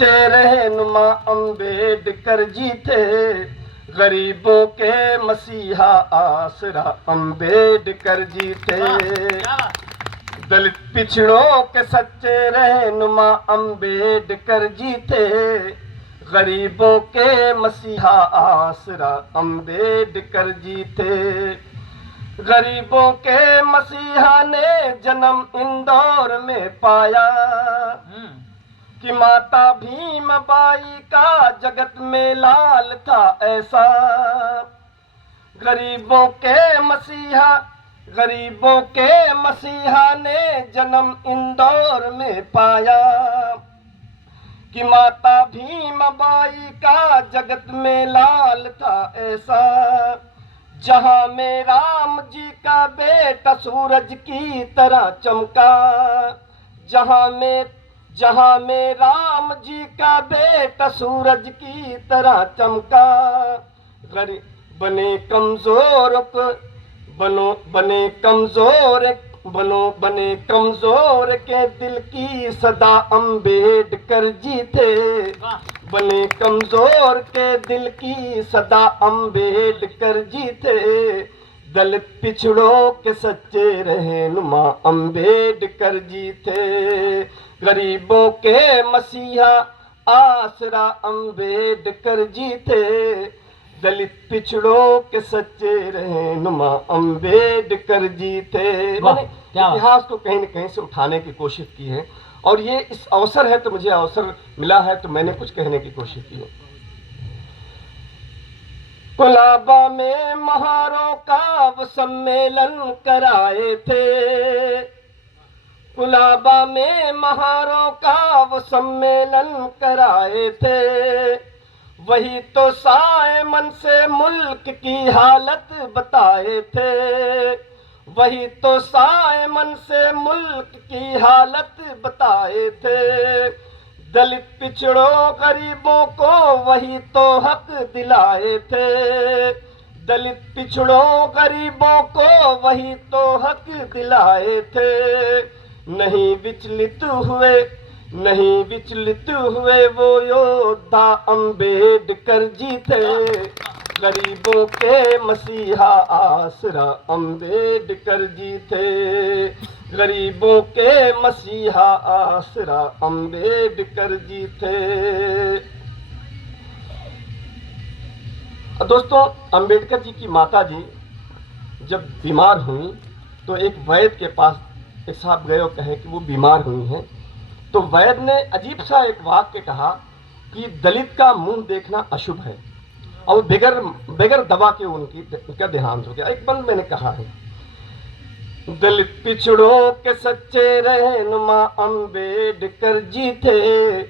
सच्चे रहनुमा अम्बेडकर जी थे, गरीबों के मसीहा आसरा अम्बेडकर जी थे। दलित पिछड़ों के सच्चे रहनुमा अम्बेडकर जी थे, गरीबों के मसीहा आसरा अम्बेडकर जी थे। गरीबों के मसीहा ने जन्म इंदौर में पाया, कि माता भीमबाई का जगत में लाल था ऐसा। गरीबों के मसीहा ने जन्म इंदौर में पाया, कि माता भीमबाई का जगत में लाल था ऐसा। जहां में राम जी का बेटा सूरज की तरह चमका, जहां में राम जी का बेटा सूरज की तरह चमका। बने कमजोर के दिल की सदा अम्बेडकर जी थे। बने कमजोर के दिल की सदा अम्बेडकर जी थे। दलित पिछड़ों के सच्चे रहनुमा अम्बेडकर जी थे। गरीबों के मसीहा आसरा अम्बेडकर जी थे। दलित पिछड़ों के सच्चे रहनुमा अम्बेडकर जी थे। मैंने इतिहास को कहीं न कहीं से उठाने की कोशिश की है, और ये इस अवसर है तो मुझे अवसर मिला है तो मैंने कुछ कहने की कोशिश की है। कुलाबा में महारों का वो सम्मेलन कराए थे। कुलाबा में महारों का वो सम्मेलन कराए थे। वही तो सायमन से मुल्क की हालत बताए थे। वही तो सायमन से मुल्क की हालत बताए थे। दलित पिछड़ों गरीबों को वही तो हक दिलाए थे। दलित पिछड़ों गरीबों को वही तो हक दिलाए थे। नहीं विचलित हुए वो योद्धा अम्बेडकर जी थे। गरीबों के मसीहा आसरा अम्बेडकर जी थे। गरीबों के मसीहा आसरा अम्बेडकर जी थे। दोस्तों, अम्बेडकर जी की माता जी जब बीमार हुई तो एक वैद्य के पास एक साहब गए और कहे कि वो बीमार हुई हैं। तो वैद्य ने अजीब सा एक वाक्य कहा कि दलित का मुंह देखना अशुभ है, और बगैर दवा के उनका देहांत हो गया। एक बंद मैंने कहा है, दलित पिछड़ों के सच्चे रहनुमा अम्बेडकर जी थे।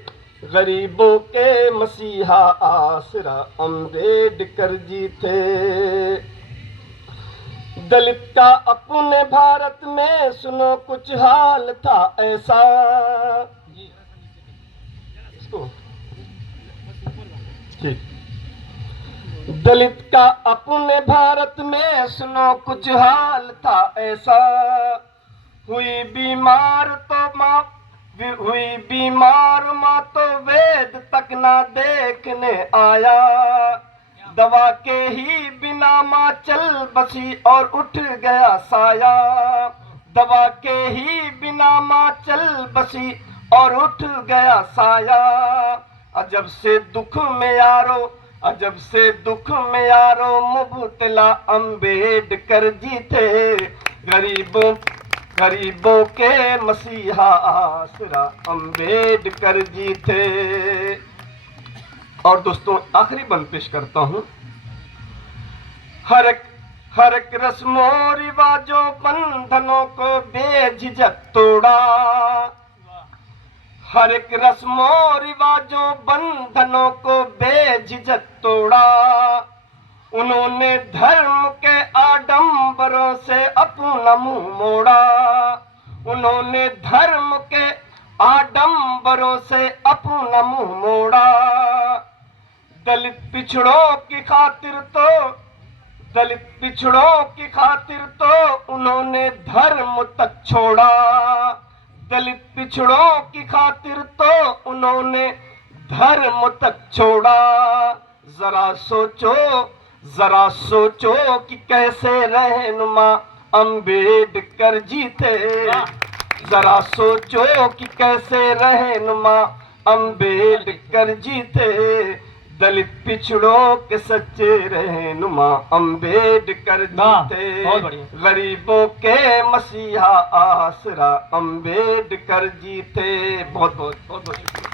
गरीबों के मसीहा आसरा अम्बेडकर जी थे। दलित का अपने भारत में सुनो कुछ हाल था ऐसा। दलित का अपने भारत में सुनो कुछ हाल था ऐसा। हुई बीमार माँ तो वेद तक ना देखने आया। दवा के ही बिना माँ चल बसी और उठ गया साया। दवा के ही बिना माँ चल बसी और उठ गया साया। अजब से दुख में यारो मुबतला अम्बेडकर जी थे। गरीबों के मसीहा आसरा अम्बेडकर जी थे। और दोस्तों, आखिरी बंद पेश करता हूं। हर एक रस्मों रिवाजों बंधनों को बेझिझक तोड़ा। हर एक रस्मों रिवाजों बंधनों को बेझिझक तोड़ा। उन्होंने धर्म के आडंबरों से अपना मुंह मोड़ा। उन्होंने धर्म के आडंबरों से अपना मुंह मोड़ा। दलित पिछड़ों की खातिर तो उन्होंने धर्म तक छोड़ा। दलित पिछड़ों की खातिर तो उन्होंने धर्म तक छोड़ा। जरा सोचो कि कैसे रहनुमा अंबेडकर जी थे। जरा सोचो कि कैसे रहनुमा अंबेडकर जी थे। दलित पिछड़ों के सच्चे रहनुमा अंबेडकर जी थे। गरीबों के मसीहा आसरा अंबेडकर जी थे। बहुत बहुत शुक्रिया।